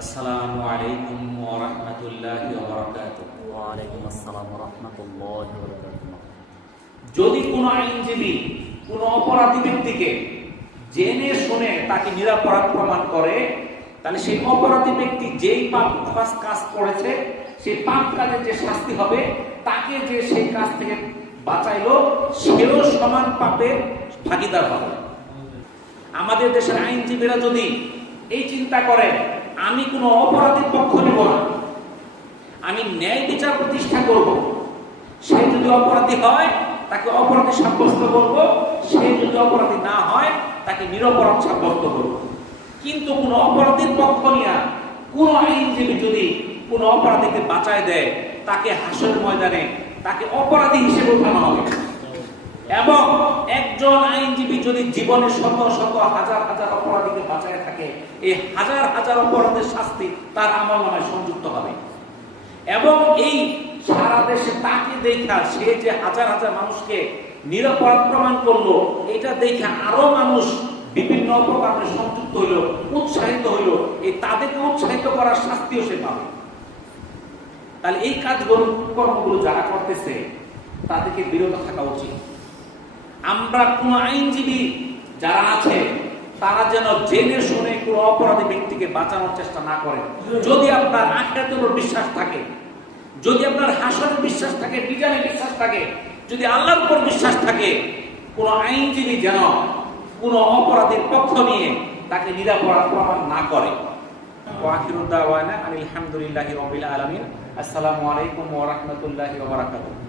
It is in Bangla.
আসসালামু আলাইকুম ওয়া রাহমাতুল্লাহি ওয়া বারাকাতুহু। ওয়ালাইকুম আসসালাম ওয়া রাহমাতুল্লাহি ওয়া বারাকাতুহু। যদি কোনো আইনজীবী কোনো অপরাধী ব্যক্তিকে জেনে শুনে তাকে নিরপরাধ প্রমাণ করে, তাহলে সেই অপরাধী ব্যক্তি যেই পাপ কাজ করেছে সেই পাপ কাজের যে শাস্তি হবে, তাকে যে সেই কাজ থেকে বাঁচাইলো সেও সমান পাপের ভাগীদার হবে। আমাদের দেশের আইনজীবীরা যদি এই চিন্তা করে আমি কোনো অপরাধীর পক্ষ নেব না, আমি ন্যায় বিচার প্রতিষ্ঠা করব, সে যদি অপরাধী হয় তাকে অপরাধী সাব্যস্ত করব, সে যদি অপরাধী না হয় তাকে নিরপরাধ সাব্যস্ত করব। কিন্তু কোন অপরাধীর পক্ষ নিয়ে কোন আইনজীবী যদি কোন অপরাধীকে বাঁচায় দেয়, তাকে হাসরের ময়দানে তাকে অপরাধী হিসেবে উঠানো হবে। এবং একজন আইনজীবী যদি জীবনে শত শত হাজার হাজার অপরাধীকে বাঁচায় থাকে, এই হাজার হাজার অপরাধের শাস্তি তার আমলনামায় সংযুক্ত হবে। এবং এই সারা দেশে তাকে দেখা সে যে হাজার হাজার মানুষকে নিরপরাধ প্রমাণ করলো, এটা দেখে আরো মানুষ বিভিন্ন অপরাধে সংযুক্ত হইল, উৎসাহিত হইল, এই তাদেরকে উৎসাহিত করার শাস্তিও সে পাবে। তাহলে এই কর্মগুলো যারা করতেছে তাদেরকে বিরত থাকা উচিত। আমরা কোন আইনজীবী যারা আছে তারা যেন জেনে শুনে কোন অপরাধী ব্যক্তিকে বাঁচানোর চেষ্টা না করে। যদি আপনার আখিরাতের উপর বিশ্বাস থাকে, যদি আপনার হাসরের বিশ্বাস থাকে, বিজানে বিশ্বাস থাকে, যদি আল্লাহর উপর বিশ্বাস থাকে, কোন আইনজীবী যেন কোন অপরাধীর পক্ষ নিয়ে তাকে নিরপরাধ প্রমাণ না করে। ওয়া আখিরু দাওয়ানা আলহামদুলিল্লাহি রাব্বিল আলামিন। আসসালামু আলাইকুম ওয়া রাহমাতুল্লাহি ওয়া বারাকাতুহু।